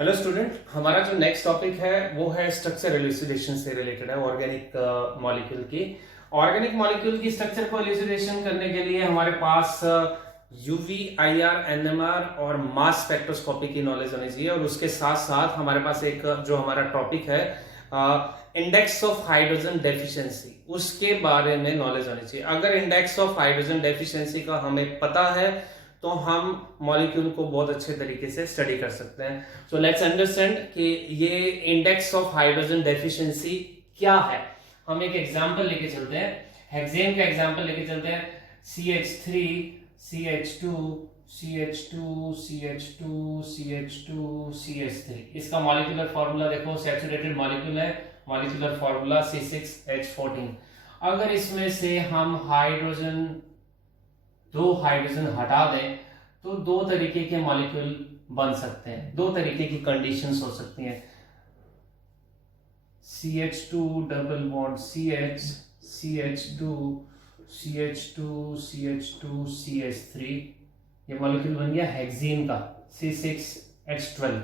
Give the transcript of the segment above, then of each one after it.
Hello student, हमारा जो next topic है वो है स्ट्रक्चर एलुसिडेशन से रिलेटेड है ऑर्गेनिक मॉलिक्यूल की। ऑर्गेनिक मॉलिक्यूल की स्ट्रक्चर को एलुसिडेशन करने के लिए हमारे पास यूवी, आईआर, एनएमआर और मास स्पेक्ट्रोस्कोपी की नॉलेज होनी चाहिए। और उसके साथ साथ हमारे पास एक जो हमारा टॉपिक है इंडेक्स ऑफ हाइड्रोजन डेफिशिएंसी, उसके बारे में नॉलेज होनी चाहिए। अगर इंडेक्स ऑफ हाइड्रोजन डेफिशिएंसी का हमें पता है तो हम मॉलिक्यूल को बहुत अच्छे तरीके से स्टडी कर सकते हैं। सो लेट्स अंडरस्टैंड कि ये इंडेक्स ऑफ हाइड्रोजन डेफिशिएंसी क्या है। हम एक एग्जांपल लेके चलते हैं, हेक्सेन का एग्जांपल लेके चलते हैं। CH3 CH2 CH2 CH2 CH2 CH3, इसका मॉलिक्यूलर फार्मूला देखो, सैचुरेटेड मॉलिक्यूल है, मॉलिक्यूलर फार्मूला C6H14। अगर इसमें से हम दो हाइड्रोजन हटा दें तो दो तरीके के मॉलिक्यूल बन सकते हैं, दो तरीके की कंडीशंस हो सकती हैं। CH2 double bond CH, CH2 CH2 CH2 CH3, ये मॉलिक्यूल बन गया हेक्सेन का C6H12।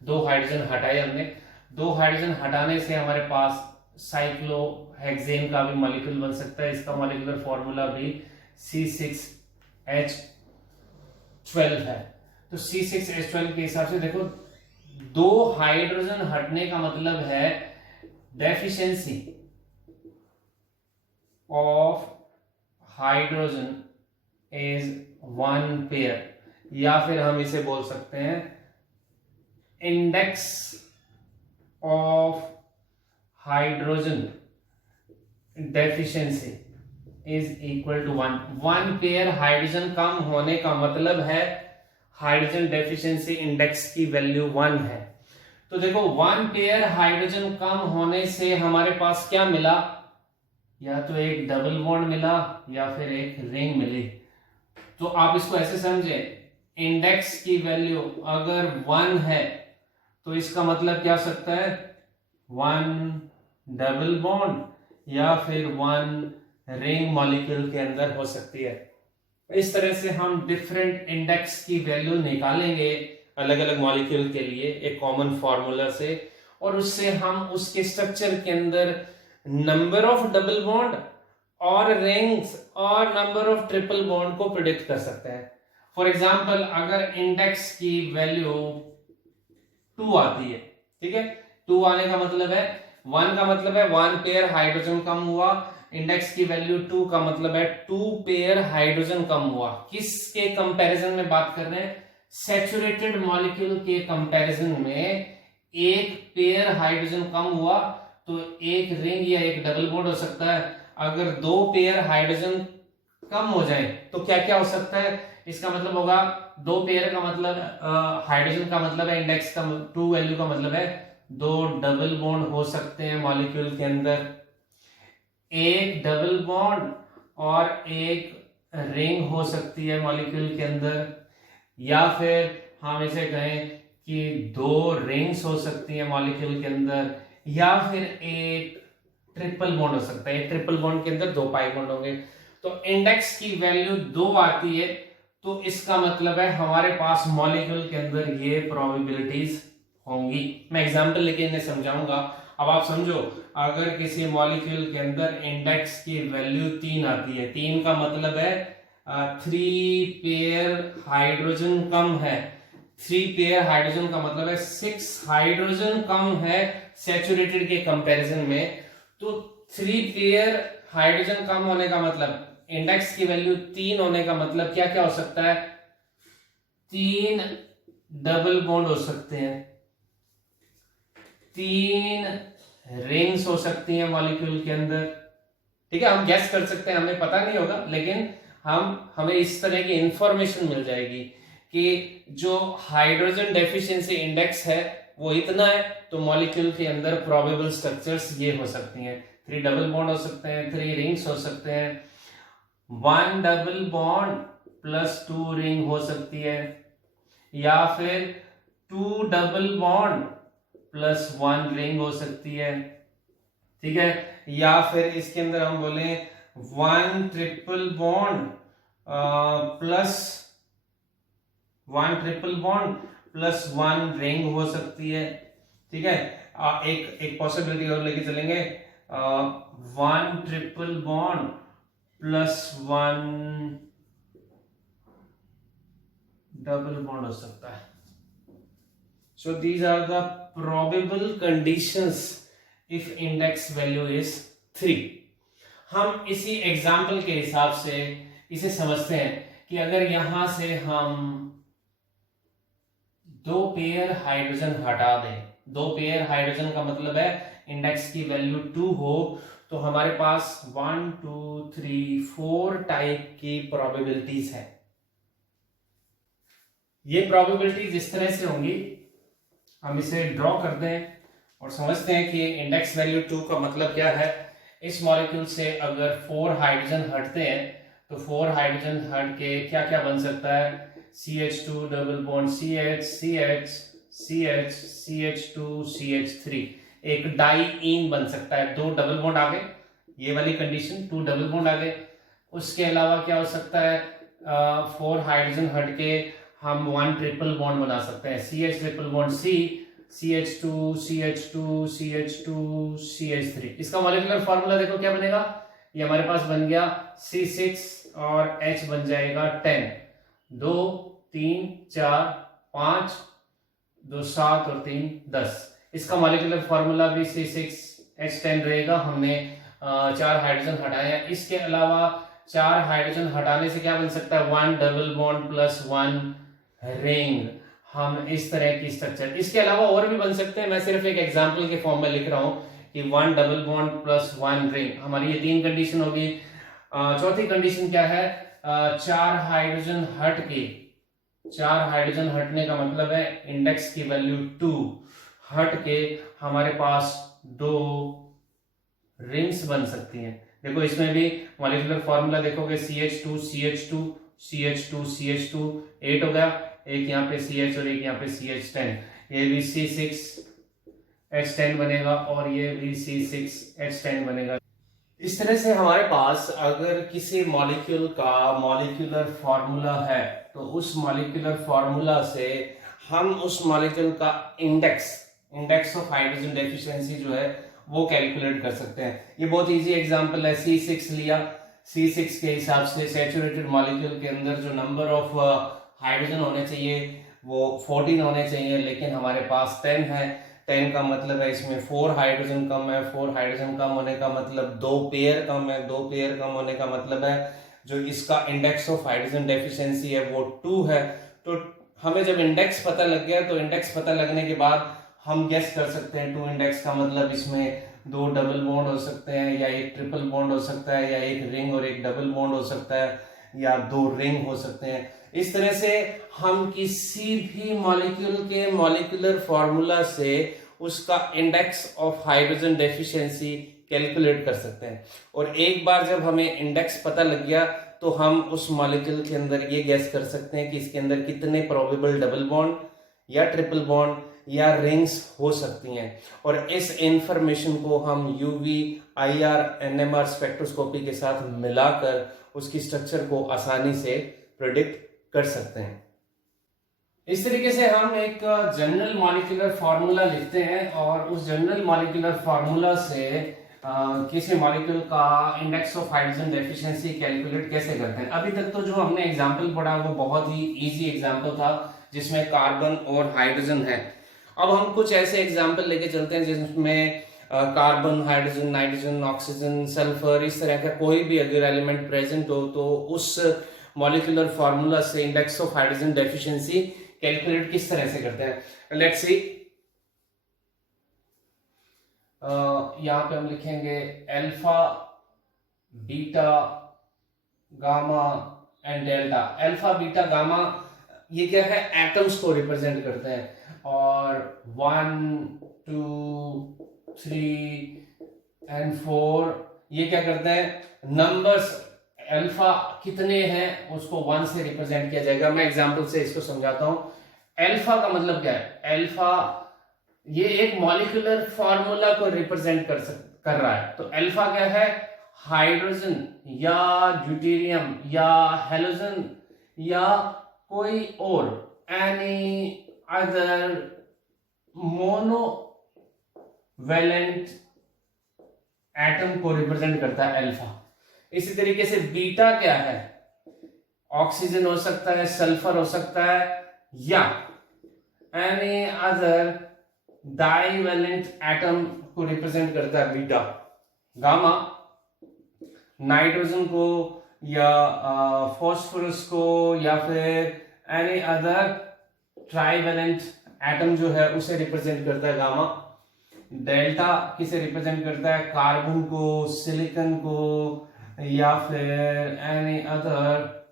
दो हाइड्रोजन हटाए हमने, दो हाइड्रोजन हटाने से हमारे पास साइक्लोहेक्सेन का भी मॉलिक्यूल बन सकता है। इसका मॉलिक्यूलर फॉर्मूला भी C6H12 है। तो C6H12 के हिसाब से देखो, दो हाइड्रोजन हटने का मतलब है deficiency of hydrogen is one pair, या फिर हम इसे बोल सकते हैं index of hydrogen deficiency is equal to one. One pair hydrogen कम होने का मतलब है हाइड्रोजन डेफिशिएंसी इंडेक्स की वैल्यू 1 है। तो देखो, वन पेयर हाइड्रोजन कम होने से हमारे पास क्या मिला, या तो एक डबल बॉन्ड मिला या फिर एक रिंग मिली। तो आप इसको ऐसे समझे, इंडेक्स की वैल्यू अगर 1 है तो इसका मतलब क्या हो सकता है, 1 डबल बॉन्ड या फिर 1 रिंग मॉलिक्यूल के अंदर हो सकती है। इस तरह से हम डिफरेंट इंडेक्स की वैल्यू निकालेंगे अलग अलग मॉलिक्यूल के लिए एक कॉमन फार्मूला से, और उससे हम उसके स्ट्रक्चर के अंदर नंबर ऑफ डबल बॉन्ड और रिंग्स और नंबर ऑफ ट्रिपल बॉन्ड को प्रिडिक्ट कर सकते हैं। फॉर एग्जांपल, अगर इंडेक्स की वैल्यू 2 आती है, ठीक है, 2 आने का मतलब है, 1 का मतलब है 1 पेयर हाइड्रोजन कम हुआ, इंडेक्स की वैल्यू 2 का मतलब है 2 पेयर हाइड्रोजन कम हुआ। किसके कंपैरिजन में बात कर रहे हैं, सैचुरेटेड मॉलिक्यूल के कंपैरिजन में एक पेयर हाइड्रोजन कम हुआ तो एक रिंग या एक डबल बॉन्ड हो सकता है। अगर 2 पेयर हाइड्रोजन कम हो जाए तो क्या क्या हो सकता है, इसका मतलब होगा 2 पेयर का मतलब हाइड्रोजन का मतलब है इंडेक्स का 2 वैल्यू का मतलब है 2 डबल बॉन्ड हो सकते हैं मॉलिक्यूल के अंदर, एक डबल बॉन्ड और एक रिंग हो सकती है मॉलिक्यूल के अंदर, या फिर हम इसे कहें कि 2 रिंग्स हो सकती है मॉलिक्यूल के अंदर, या फिर एक ट्रिपल बॉन्ड हो सकता है। एक ट्रिपल बॉन्ड के अंदर 2 पाई बॉन्ड होंगे। तो इंडेक्स की वैल्यू 2 आती है तो इसका मतलब है हमारे पास मॉलिक्यूल के अंदर ये प्रोबेबिलिटीज होंगी। मैं एग्जांपल लेके इन्हें समझाऊंगा। अब आप समझो, अगर किसी मॉलिक्यूल के अंदर इंडेक्स की वैल्यू 3 आती है, 3 का मतलब है 3 पेयर हाइड्रोजन कम है, 3 पेयर हाइड्रोजन का मतलब है 6 हाइड्रोजन कम है सैचुरेटेड के कंपैरिजन में। तो 3 पेयर हाइड्रोजन कम होने का मतलब, इंडेक्स की वैल्यू 3 होने का मतलब क्या क्या हो सकता है, 3 डबल बॉन्ड हो सकते हैं, 3 रिंग्स हो सकती हैं मॉलिक्यूल के अंदर। ठीक है, हम गैस कर सकते हैं, हमें पता नहीं होगा, लेकिन हमें इस तरह की इंफॉर्मेशन मिल जाएगी कि जो हाइड्रोजन डेफिशिएंसी इंडेक्स है वो इतना है, तो मॉलिक्यूल के अंदर प्रोबेबल स्ट्रक्चर्स ये हो सकती हैं। 3 डबल बॉन्ड हो सकते हैं, 3 रिंग्स हो सकते हैं, 1 डबल बॉन्ड प्लस 2 रिंग हो सकती है, या फिर 2 डबल बॉन्ड प्लस 1 रिंग हो सकती है। ठीक है, या फिर इसके अंदर हम बोले 1 triple bond plus 1 triple bond +1 ring हो सकती है, ठीक है। एक पॉसिबिलिटी और लेके चलेंगे, 1 ट्रिपल बॉन्ड +1 डबल बॉन्ड हो सकता है। So these are the probable conditions if index value is 3। हम इसी एग्जाम्पल के हिसाब से इसे समझते हैं कि अगर यहां से हम 2 पेयर हाइड्रोजन हटा दें, 2 पेयर हाइड्रोजन का मतलब है इंडेक्स की वैल्यू 2 हो, तो हमारे पास 1 2 3 4 टाइप की प्रोबेबिलिटीज है। ये प्रोबेबिलिटीज इस तरह से होंगी, हम इसे ड्रॉ करते हैं और समझते हैं कि इंडेक्स वैल्यू 2 का मतलब क्या है। इस मॉलिक्यूल से अगर 4 हाइड्रोजन हटते हैं तो 4 हाइड्रोजन हट के क्या क्या बन सकता है, CH2 double bond CH CH CH CH2 CH3, एक डाईईन बन सकता है। 2 डबल बॉन्ड आ गए, ये वाली कंडीशन, 2 डबल बॉन्ड आ गए। उसके अलावा क्या हो सकता है, 4 हाइड्रोजन हट के हम 1 ट्रिपल बॉन्ड बना सकते हैं, CH triple bond C CH2 CH2 CH2 CH3। इसका मॉलिक्यूलर फार्मूला देखो क्या बनेगा, ये हमारे पास बन गया C6 और H बन जाएगा 10, 2 3 4 5 2 7 और 3 10। इसका मॉलिक्यूलर फार्मूला भी C6H10 रहेगा। हमने 4 हाइड्रोजन हटाए हैं। इसके अलावा 4 हाइड्रोजन हटाने से क्या बन सकता है, 1 डबल बॉन्ड +1 रिंग। हम इस तरह की स्ट्रक्चर, इसके अलावा और भी बन सकते हैं, मैं सिर्फ एक एग्जांपल के फॉर्म में लिख रहा हूं कि 1 डबल बॉन्ड +1 रिंग। हमारी ये 3 कंडीशन होगी। चौथी कंडीशन क्या है, 4 हाइड्रोजन हट के, 4 हाइड्रोजन हटने का मतलब है इंडेक्स की वैल्यू 2 हट के हमारे पास 2 रिंग्स बन सकती हैं। देखो इसमें भी मॉलिक्यूलर फार्मूला देखोगे, CH2 CH2 CH2 CH2 8 हो गया, एक यहाँ पे CH और एक यहाँ पे CH10, ये भी C6H10 बनेगा और ये भी C6H10 बनेगा। इस तरह से हमारे पास अगर किसी मॉलिक्यूल का मॉलिक्यूलर फार्मूला है तो उस मॉलिक्यूलर फार्मूला से हम उस मॉलिक्यूल का इंडेक्स ऑफ हाइड्रोजन डेफिशिएंसी जो है वो कैलकुलेट कर सकते हैं। ये बहुत इजी एग्जांपल है, C6 लिया, C6 के हिसाब से सैचुरेटेड मॉलिक्यूल के अंदर जो नंबर ऑफ हाइड्रोजन होने चाहिए वो 14 होने चाहिए, लेकिन हमारे पास 10 है। 10 का मतलब है इसमें 4 हाइड्रोजन कम है। 4 हाइड्रोजन कम होने का मतलब 2 पेयर कम है। 2 पेयर कम होने का मतलब है जो इसका इंडेक्स ऑफ हाइड्रोजन डेफिशिएंसी है वो 2 है। तो हमें जब इंडेक्स पता लग गया तो इंडेक्स पता लगने के बाद हम गेस कर सकते हैं 2 इंडेक्स का मतलब इसमें 2 डबल बॉन्ड हो सकते हैं, या एक ट्रिपल बॉन्ड हो सकता है, या एक रिंग और एक डबल बॉन्ड हो सकता है, या 2 रिंग हो सकते हैं। इस तरह से हम किसी भी मॉलिक्यूल के मॉलिक्यूलर फॉर्मूला से उसका index of hydrogen deficiency calculate कर सकते हैं। और एक बार जब हमें इंडेक्स पता लग गया तो हम उस मॉलिक्यूल के अंदर ये गैस कर सकते हैं कि इसके अंदर कितने प्रोबेबल डबल बॉन्ड या ट्रिपल बॉन्ड या रिंग्स हो सकती हैं। और इस इंफॉर्मेशन को हम यूवी IR NMR स्पेक्ट्रोस्कोपी के साथ मिलाकर उसकी स्ट्रक्चर को आसानी से प्रेडिक्ट कर सकते हैं। इस तरीके से हम एक जनरल मॉलिक्यूलर फार्मूला लिखते हैं और उस जनरल मॉलिक्यूलर फार्मूला से किसी मॉलिक्यूल का index of hydrogen deficiency calculate कैसे करते हैं। अभी तक तो जो हमने एग्जांपल पढ़ा वो बहुत ही इजी एग्जांपल था जिसमें कार्बन और हाइड्रोजन है। अब हम कुछ ऐसे एग्जांपल लेके चलते हैं जिसमें carbon, hydrogen, nitrogen, oxygen, sulphur, इस तरह का कोई भी अगर एलिमेंट प्रेजेंट हो तो उस मॉलिक्यूलर फार्मूला से index of hydrogen deficiency calculate किस तरह से करते हैं। लेट्स सी, यहां पे हम लिखेंगे alpha, beta, gamma and delta. Alpha, beta, gamma ये क्या है, एटम्स को रिप्रेजेंट करते हैं। और 1 2 3 एंड 4 ये क्या करते हैं, नंबर्स। अल्फा कितने हैं उसको 1 से रिप्रेजेंट किया जाएगा। मैं एग्जांपल से इसको समझाता हूं। अल्फा का मतलब क्या है, अल्फा ये एक मॉलिक्यूलर फार्मूला को रिप्रेजेंट कर रहा है। तो अल्फा क्या है, हाइड्रोजन या ड्यूटेरियम या हेलोजन या कोई और एनी अदर मोनोवैलेंट एटम को रिप्रेजेंट करता है अल्फा। इसी तरीके से बीटा क्या है, ऑक्सीजन हो सकता है, सल्फर हो सकता है, या एनी अदर डाइवैलेंट एटम को रिप्रेजेंट करता है बीटा। गामा नाइट्रोजन को या फॉस्फोरस को या फिर एनी अदर ट्राइवैलेंट एटम जो है उसे रिप्रेजेंट करता है गामा। डेल्टा किसे रिप्रेजेंट करता है, कार्बन को, सिलिकॉन को, या फिर एनी अदर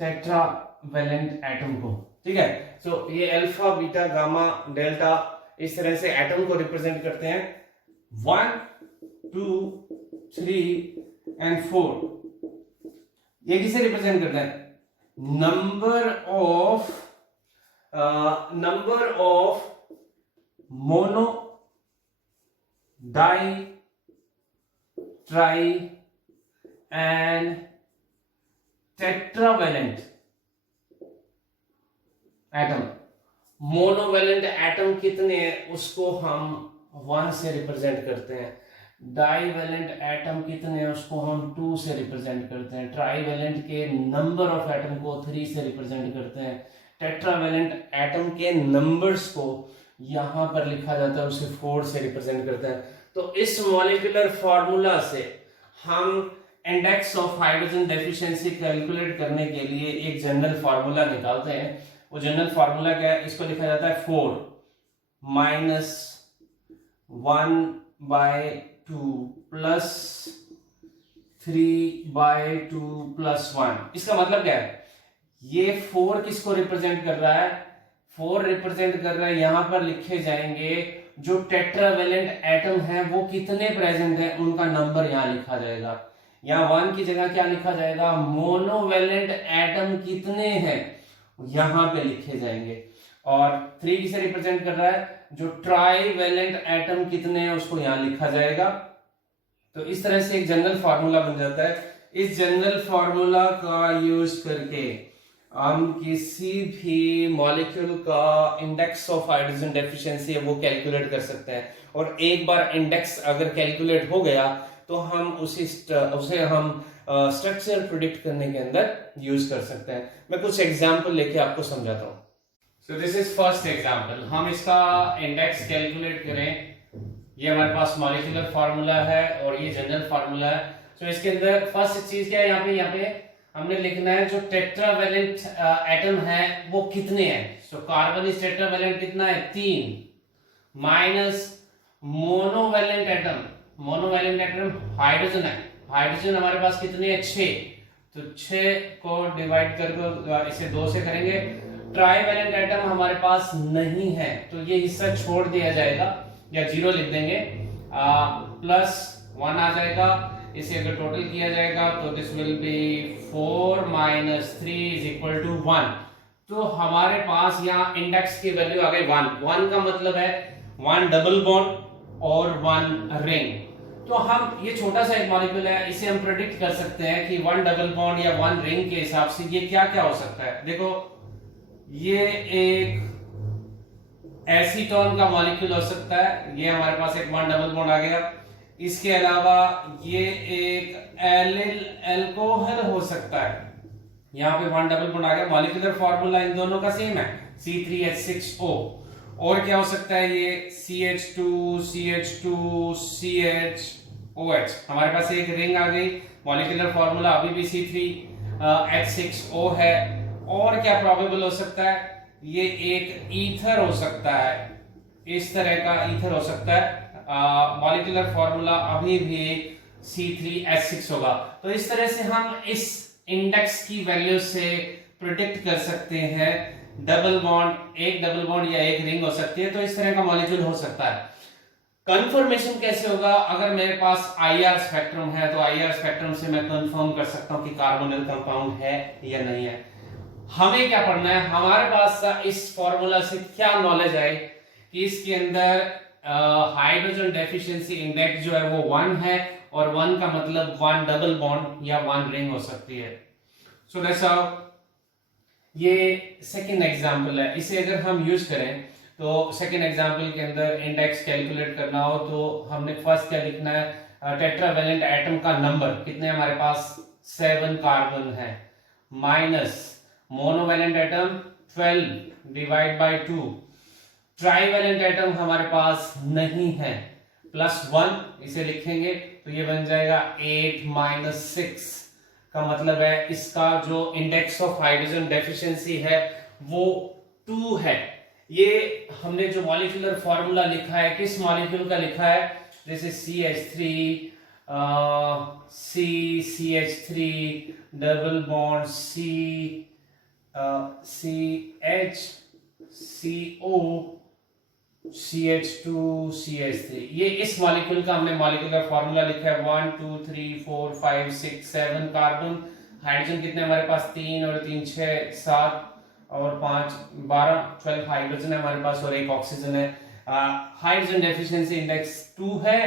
टेट्रावैलेंट एटम को। ठीक है, सो ये अल्फा, बीटा, गामा, डेल्टा इस तरह से एटम को रिप्रेजेंट करते हैं। 1 2 3 एंड 4 ये किसे रिप्रेजेंट करते हैं, number of mono, di, tri and tetravalent atom. Monovalent atom कितने हैं उसको हम 1 से रिप्रेजेंट करते हैं, डाइवैलेंट एटम कितने हैं उसको हम 2 से रिप्रेजेंट करते हैं, ट्राइवैलेंट के नंबर ऑफ एटम को 3 से रिप्रेजेंट करते हैं, टेट्रावैलेंट एटम के नंबर्स को यहां पर लिखा जाता है उसे 4 से रिप्रेजेंट करते हैं। तो इस मॉलिक्यूलर फॉर्मूला से हम index of hydrogen deficiency calculate करने के लिए एक जनरल फॉर्मूला निकालते हैं। वो जनरल फॉर्मूला क्या है, इसको लिखा जाता है 4 माइनस 1/2 प्लस 3/2 प्लस 1। इसका मतलब क्या है, ये 4 किसको रिप्रेजेंट कर रहा है, 4 रिप्रेजेंट कर रहा है, यहां पर लिखे जाएंगे जो टेट्रावैलेंट एटम है वो कितने प्रेजेंट है उनका नंबर यहां लिखा जाएगा। यहां 1 की जगह क्या लिखा जाएगा, मोनोवैलेंट एटम कितने हैं यहां पे लिखे जाएंगे। और 3 किसे रिप्रेजेंट कर रहा है, जो ट्राइवैलेंट एटम कितने हैं उसको यहां लिखा जाएगा। तो इस तरह से एक जनरल फार्मूला बन जाता है। इस जनरल फार्मूला का यूज करके हम किसी भी मॉलिक्यूल का इंडेक्स ऑफ हाइड्रोजन डेफिशिएंसी है वो कैलकुलेट कर सकते हैं। और एक बार इंडेक्स अगर कैलकुलेट हो गया तो हम उसे हम स्ट्रक्चर प्रिडिक्ट करने के अंदर यूज कर सकते हैं। मैं कुछ एग्जांपल लेके आपको समझाता हूं। सो दिस इज फर्स्ट एग्जांपल। हम इसका इंडेक्स कैलकुलेट करें, ये हमारे पास मॉलिक्यूलर फार्मूला है और ये जनरल फार्मूला है। सो इसके अंदर फर्स्ट चीज क्या है, यहाँ पे हमने लिखना है जो टेट्रावैलेंट एटम है वो कितने हैं। सो कार्बन इज टेट्रावैलेंट कितना है, 3 minus monovalent atom, monovalent atom hydrogen है, हाइड्रोजन हमारे पास कितने हैं, 6। तो 6 को डिवाइड करके इसे 2 से करेंगे। ट्राइवैलेंट एटम हमारे पास नहीं है तो ये हिस्सा छोड़ दिया जाएगा या 0 लिख देंगे, प्लस 1 आ जाएगा। इसे अगर टोटल किया जाएगा तो this will be 4 minus 3 is equal to 1। तो हमारे पास यहाँ इंडेक्स की वैल्यू आ गई 1 का मतलब है 1 डबल बॉन्ड और 1 रिंग। तो हम ये छोटा सा एक मॉलिक्यूल है, इसे हम प्रेडिक्ट कर सकते हैं कि 1 डबल बॉन्ड या 1 रिंग के हिसाब से ये क्या क्या हो सकता है। देखो ये एक एसीटोन का मॉलिक्यूल हो सकता है, ये हमारे पास एक 1 डबल बॉन्ड आ गया। इसके अलावा ये एक एलिल अल्कोहल हो सकता है, यहाँ पे 1 डबल बॉन्ड आ गया। मॉलिक्यूलर फार्मूला इन दोनों का सेम है, C3H6O। और क्या हो सकता है, ये CH2 CH2 CHOH। हमारे पास एक रिंग आ गई, मॉलिक्यूलर फार्मूला अभी भी C3H6O है। और क्या प्रोबेबल हो सकता है, ये एक ईथर हो सकता है, इस तरह का ईथर हो सकता है। मॉलिक्यूलर फार्मूला अभी भी C3H6 होगा। तो इस तरह से हम इस इंडेक्स की वैल्यू से प्रिडिक्ट कर सकते हैं डबल बॉन्ड, एक डबल बॉन्ड या एक रिंग हो सकती है। तो इस तरह का मॉलिक्यूल हो सकता है। कंफर्मेशन कैसे होगा, अगर मेरे पास IR स्पेक्ट्रम है तो IR स्पेक्ट्रम से मैं कंफर्म कर सकता हूं कि कार्बोनिल कंपाउंड है या नहीं है। हमें क्या पढ़ना है, हमारे पास इस फॉर्मूला से क्या नॉलेज आए कि इसके अंदर हाइड्रोजन डेफिशिएंसी इंडेक्स जो है वो 1 है और 1 का मतलब 1 डबल बॉन्ड या 1 रिंग हो सकती है। सो दैट्स हाउ ये सेकंड एग्जांपल है, इसे अगर हम यूज करें तो सेकंड एग्जांपल के अंदर इंडेक्स कैलकुलेट करना हो तो हमने फर्स्ट क्या लिखना है, टेट्रावेलेंट एटम का नंबर कितने हमारे पास 7 कार्बन है, minus monovalent atom 12 divide by 2, trivalent atom हमारे पास नहीं है, प्लस 1 इसे लिखेंगे तो ये बन जाएगा 8 माइनस 6 का मतलब है इसका जो इंडेक्स ऑफ हाइड्रोजन डेफिशिएंसी है वो 2 है। ये हमने जो मॉलिक्यूलर फॉर्मूला लिखा है किस मॉलिक्यूल का लिखा है, जैसे CH3 CH3 double bond CH CO CH2 CH3, ये इस मॉलिक्यूल का हमने मॉलिक्यूलर फॉर्मूला लिखा है 1 2 3 4 5 6 7 कार्बन, हाइड्रोजन कितने हमारे पास 3 और 3 6 7 और 5 12 12 हाइड्रोजन है हमारे पास और एक ऑक्सीजन है। हाइड्रोजन डेफिशिएंसी इंडेक्स 2 है,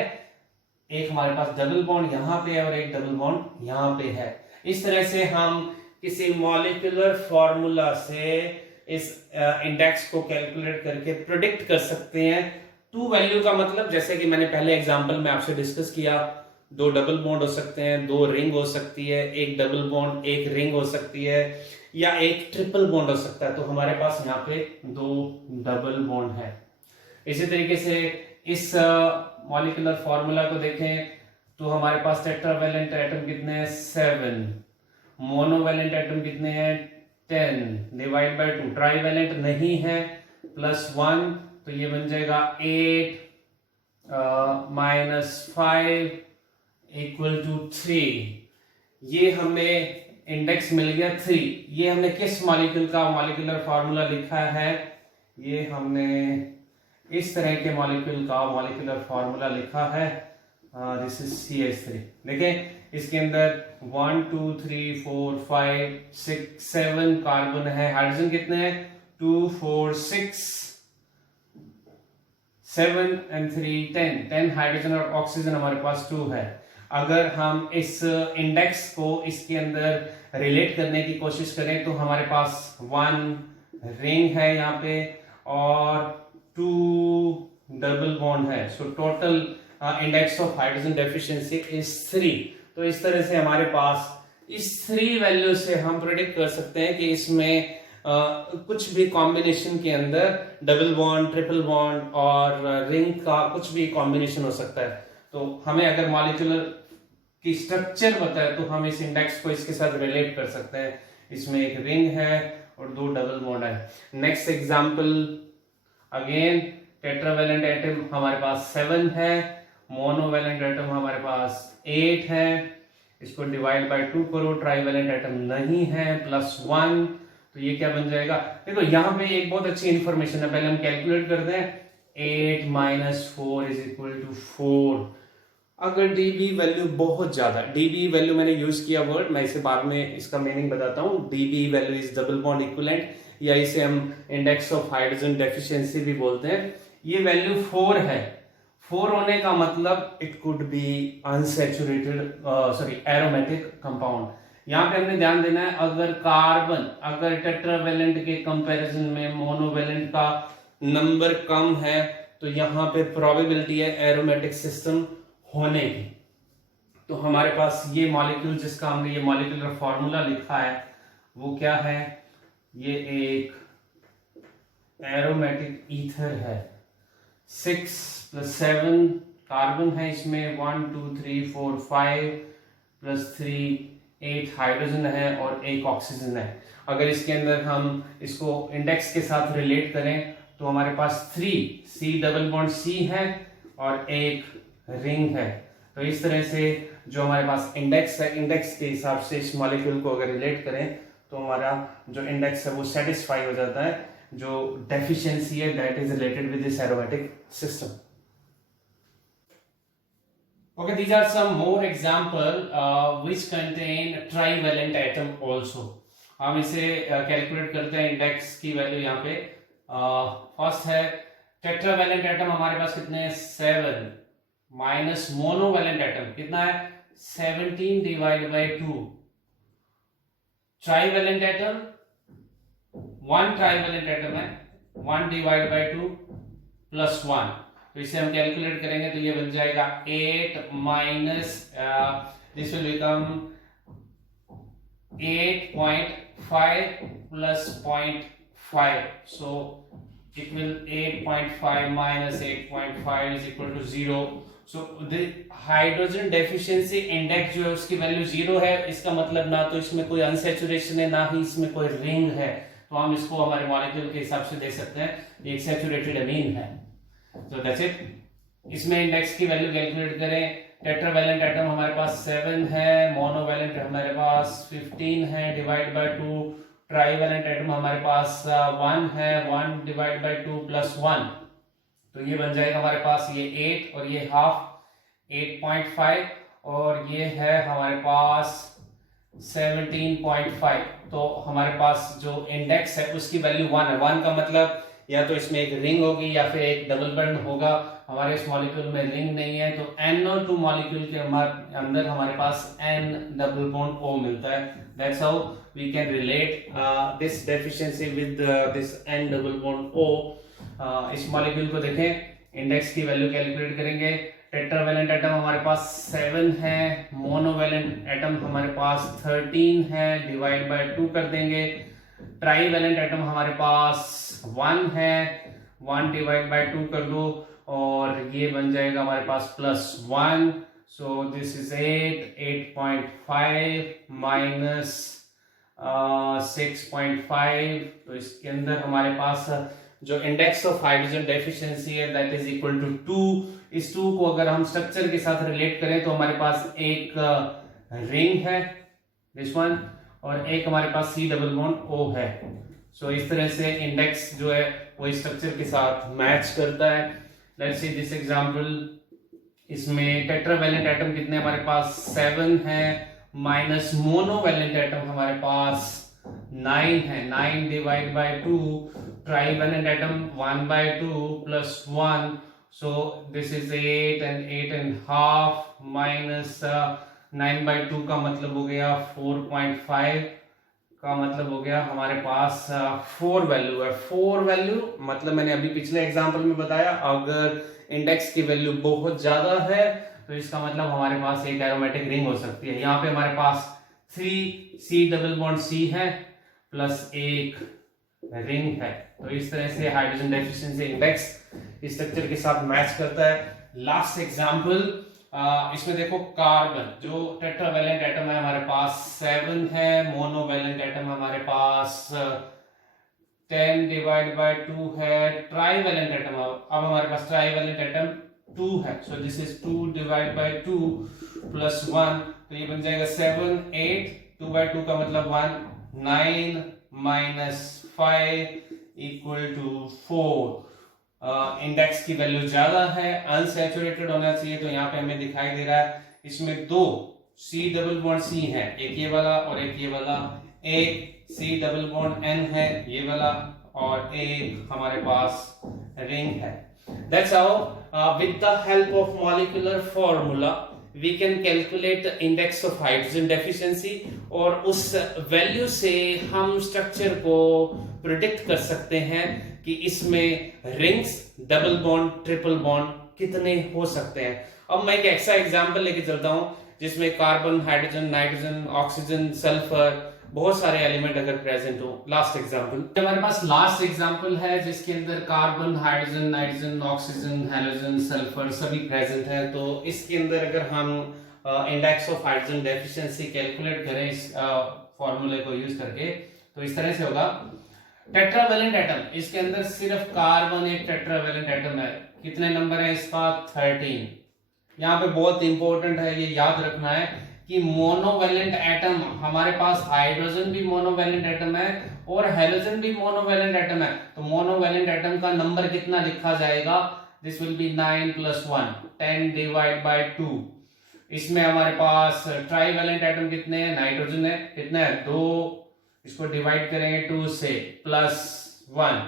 एक हमारे पास डबल बॉन्ड यहाँ पे है और एक डबल बॉन्ड यहाँ पे है। इस तरह से हम किसी मॉलिक्यूलर फॉर्मूला से इस इंडेक्स को कैलकुलेट करके प्रेडिक्ट कर सकते हैं। 2 वैल्यू का मतलब जैसे कि मैंने पहले एग्जांपल में आपसे डिस्कस किया, 2 डबल बॉन्ड हो सकते हैं, 2 रिंग हो सकती है, एक डबल बॉन्ड एक रिंग हो सकती है या एक ट्रिपल बॉन्ड हो सकता है, तो हमारे पास यहाँ पे 2 डबल बॉन्ड है। इसी तरीके से इस मॉलिक्यूलर फॉर्मूला को देखें तो हमारे पास टेट्रावेलेंट एटम कितने हैं 7, मोनोवेलेंट एटम कितने हैं 10 डिवाइड बाय 2, ट्राइवेलेंट नहीं है प्लस 1 तो ये बन जाएगा 8 माइनस 5 इक्वल टू 3। ये हमने इंडेक्स मिल गया 3। ये हमने किस मॉलिक्यूल का मॉलिक्यूलर फॉर्मूला लिखा है, ये हमने इस तरह के मॉलिक्यूल का मॉलिक्यूलर फॉर्मूला लिखा है, दिस इज CH3। देखें इसके अंदर 1 2 3 4 5 6 7 कार्बन है, हाइड्रोजन कितने हैं 2 4 6 7 and 3 10 हाइड्रोजन और ऑक्सीजन हमारे पास 2 है। अगर हम इस इंडेक्स को इसके अंदर रिलेट करने की कोशिश करें तो हमारे पास 1 रिंग है यहाँ पे और 2 डबल बॉन्ड है, so total index of hydrogen deficiency is 3। तो इस तरह से हमारे पास इस 3 वैल्यू से हम प्रेडिक्ट कर सकते हैं कि इसमें कुछ भी कॉम्बिनेशन के अंदर डबल बॉन्ड ट्रिपल बॉन्ड और रिंग का कुछ भी कॉम्बिनेशन हो सकता है। तो हमें अगर मॉलिक्यूलर की स्ट्रक्चर पता है तो हम इस इंडेक्स को इसके साथ रिलेट कर सकते हैं, इसमें एक रिंग है और 2 डबल बॉन्ड है। Next example, again tetravalent atom हमारे पास 7 है, मोनोवेलेंट एटम हमारे पास 8 है, इसको डिवाइड बाय 2 करो, ट्राइवेलेंट एटम नहीं है प्लस 1 तो ये क्या बन जाएगा। देखो यहाँ पे एक बहुत अच्छी इंफॉर्मेशन है, पहले हम कैलकुलेट करते हैं 8 माइनस 4 इज इक्वल टू 4। अगर dB वैल्यू बहुत ज्यादा, dB वैल्यू मैंने यूज किया वर्ड, मैं इसे बाद में इसका मीनिंग बताता हूँ। dB value is double bond equivalent या इसे हम इंडेक्स ऑफ हाइड्रोजन डेफिशिएंसी भी बोलते हैं। ये वैल्यू 4 है, 4 होने का मतलब it could be unsaturated aromatic compound. यहाँ पे हमने ध्यान देना है, अगर कार्बन अगर टेट्रावेलेंट के कंपैरिजन में मोनोवेलेंट का नंबर कम है तो यहाँ पे प्रोबेबिलिटी है एरोमेटिक सिस्टम होने की। तो हमारे पास ये मॉलिक्यूल जिसका हमने ये मॉलिक्यूलर फॉर्मूला लिखा है वो क्या है, ये एक एरोमेटिक ईथर है। 6 + 7 कार्बन है इसमें, 1 2 3 4 5 + 3 8 हाइड्रोजन है और एक ऑक्सीजन है। अगर इसके अंदर हम इसको इंडेक्स के साथ रिलेट करें तो हमारे पास 3 C डबल बॉन्ड C है और एक रिंग है। तो इस तरह से जो हमारे पास इंडेक्स है, इंडेक्स के हिसाब से इस मॉलिक्यूल को अगर रिलेट करें तो हमारा जो इंडेक्स है वो सेटिस्फाई हो जाता है, जो डेफिशिएंसी है that is related with this aromatic system. Okay, these are some more example which contain trivalent atom also. हम इसे कैलकुलेट करते हैं, इंडेक्स की वैल्यू यहाँ पे फर्स्ट है टेट्रावेलेंट एटम हमारे पास कितने हैं 7 माइनस मोनोवेलेंट एटम कितना है 17 divide by 2, trivalent atom 1 trivalent atom है, 1 डिवाइड बाई 2 प्लस 1, तो इसे हम कैलकुलेट करेंगे तो ये बन जाएगा 8 minus this will become 8.5 plus 0.5, so it will 8.5 minus 8.5 is equal to 0. So the hydrogen deficiency index जो है उसकी वैल्यू 0 है, इसका मतलब ना तो इसमें कोई अनसैचुरेशन है ना ही इसमें कोई रिंग है, तो हम इसको हमारे मॉलिक्यूल के हिसाब से दे सकते हैं एक सैचुरेटेड अमीन है। So that's it. इसमें इंडेक्स की वैल्यू कैलकुलेट करें। टेट्रावैलेंट एटम हमारे पास 7 है, मोनोवैलेंट हमारे पास 15 है डिवाइड बाय 2, ट्राइवैलेंट एटम हमारे पास 1 है, 1 डिवाइड बाय 2 प्लस 1, तो ये बन जाएगा हमारे पास ये 8 और ये हाफ 8.5 और ये है हमारे पास 17.5, तो हमारे पास जो इंडेक्स है उसकी वैल्यू 1 है। 1 का मतलब या तो इसमें एक रिंग होगी या फिर एक डबल बॉन्ड होगा, हमारे इस मॉलिक्यूल में रिंग नहीं है, तो NO2 मॉलिक्यूल के अंदर हमारे पास N डबल बॉन्ड O मिलता है। That's how we can relate this deficiency with this N double bond O। इस मॉलिक्यूल को देखें, इंडेक्स की वैल्यू कैलकुलेट करेंगे। टेट्रावैलेंट एटम हमारे पास 7 है, मोनोवैलेंट एटम हमारे पास 13 है, डिवाइड बाय 2 कर देंगे। ट्राइवैलेंट एटम हमारे पास 1 है, 1 डिवाइड बाय 2 कर दो और ये बन जाएगा हमारे पास plus 1, so this is 8.5 minus 6.5, तो इसके अंदर हमारे पास जो इंडेक्स ऑफ हाइड्रोजन डेफिशिएंसी है दैट इज इक्वल टू 2। इस 2 को अगर हम स्ट्रक्चर के साथ रिलेट करें तो हमारे पास एक रिंग है दिस वन और एक हमारे पास C डबल बॉन्ड O है। सो इस तरह से इंडेक्स जो है वो स्ट्रक्चर के साथ मैच करता है। लेट्स सी दिस एग्जांपल, इसमें टेट्रावैलेंट एटम कितने हमारे पास 7 है, माइनस मोनोवैलेंट एटम हमारे पास 9 है, 9 divide by 2, trivalent atom 1 by 2 plus 1, so this is 8 and 8.5 minus 9 by 2 का मतलब हो गया 4.5 का मतलब हो गया हमारे पास 4 वैल्यू है। 4 वैल्यू मतलब मैंने अभी पिछले एग्जांपल में बताया, अगर इंडेक्स की वैल्यू बहुत ज्यादा है तो इसका मतलब हमारे पास एक एरोमेटिक रिंग हो सकती है। यहाँ पे हमारे पास 3 C डबल बॉन्ड C है प्लस एक रिंग है, तो इस तरह से हाइड्रोजन डेफिशिएंसी इंडेक्स स्ट्रक्चर के साथ मैच करता है। लास्ट एग्जांपल, इसमें देखो कार्बन जो टेट्रावैलेंट एटम है हमारे पास 7 है, मोनोवैलेंट एटम हमारे पास 10 डिवाइड बाय 2 है, ट्राइवैलेंट एटम अब हमारे पास ट्राइवैलेंट एटम 2 है, सो this is 2 divide by 2 plus 1, तो ये बन जाएगा 7 8, 2 by 2 का मतलब 1, 9 माइनस 5 इक्वल टू 4। इंडेक्स की वैल्यू ज्यादा है, अनसैचुरेटेड होना चाहिए, तो यहाँ पे हमें दिखाई दे रहा है इसमें 2 C डबल बॉन्ड C है, एक ये वाला और एक ये वाला, एक C डबल बॉन्ड N है ये वाला और एक हमारे पास रिंग है। That's how with the help of molecular formula we can calculate the index of hydrogen deficiency और उस वैल्यू से हम स्ट्रक्चर को प्रिडिक्ट कर सकते हैं कि इसमें rings, double bond, triple bond कितने हो सकते हैं। अब मैं एक ऐसा एग्जांपल लेके चलता हूं जिसमें carbon, hydrogen, nitrogen, oxygen, sulphur, बहुत सारे एलिमेंट अगर प्रेजेंट हो। लास्ट एग्जांपल, हमारे पास लास्ट एग्जांपल है जिसके अंदर carbon, hydrogen, nitrogen, oxygen, halogen, sulphur सभी प्रेजेंट है। तो इसके अंदर अगर हम index of hydrogen deficiency calculate करें इस फॉर्मूले को यूज करके, तो इस तरह से होगा। टेट्रावैलेंट एटम, इसके अंदर सिर्फ कार्बन एक टेट्रावैलेंट एटम है, कितने नंबर है इसका 13। यहाँ पे बहुत इंपॉर्टेंट है, ये याद रखना है कि मोनोवैलेंट एटम हमारे पास हाइड्रोजन भी मोनोवैलेंट एटम है और हेलोजन भी मोनोवैलेंट एटम है, तो मोनोवैलेंट एटम का नंबर कितना लिखा जाएगा, this will B 9 + 1, 10 divide by 2। इसमें हमारे पास ट्राइवैलेंट एटम कितने हैं, नाइट्रोजन है, कितना है 2, इसको डिवाइड करेंगे 2 से +1।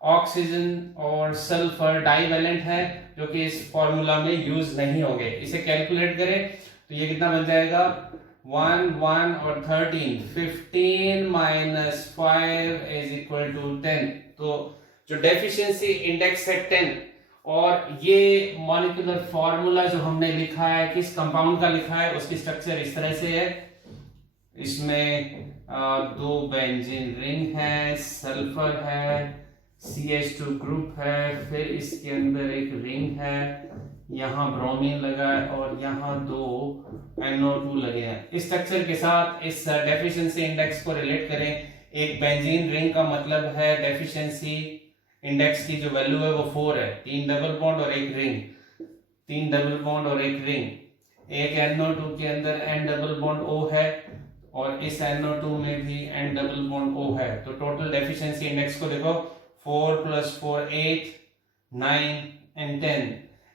ऑक्सीजन और सल्फर डाइवैलेंट है जो कि इस फॉर्मूला में यूज नहीं होंगे। इसे कैलकुलेट करें तो ये कितना बन जाएगा 1 1 और 13, 15 माइनस 5 इज इक्वल टू 10। तो जो डेफिशिएंसी इंडेक्स है 10, और ये मॉलिक्यूलर फॉर्मूला जो हमने लिखा है किस कंपाउंड का लिखा है, उसकी स्ट्रक्चर इस तरह से है। इसमें 2 बेंजीन रिंग है, सल्फर है, CH2 ग्रुप है, फिर इसके अंदर एक रिंग है, यहाँ ब्रोमीन लगा है और यहाँ 2 NO2 लगे हैं। इस स्ट्रक्चर के साथ इस डेफिशिएंसी इंडेक्स को रिलेट करें। एक बेंजीन रिंग का मतलब है डेफिशिएंसी इंडेक्स की जो वैल्यू है वो 4 है, 3 डबल बॉन्ड और एक रिंग, 3 डबल बॉन्ड और एक रिंग। एक NO2 के अंदर N डबल बॉन्ड O है और इस NO2 में भी N डबल बॉन्ड O है। तो टोटल डेफिशिएंसी इंडेक्स को देखो, 4 + 4 8, 9 and 10।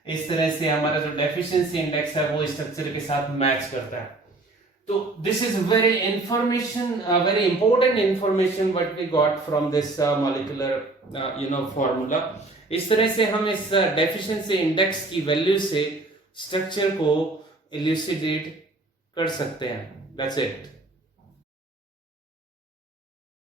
इस तरह से हमारा जो डेफिशिएंसी इंडेक्स है वो स्ट्रक्चर के साथ मैच करता है। तो this is very important information what we got from this molecular formula. इस तरह से हम इस डेफिशिएंसी इंडेक्स की वैल्यू से स्ट्रक्चर को इल्यूसिडेट कर सकते हैं। That's it.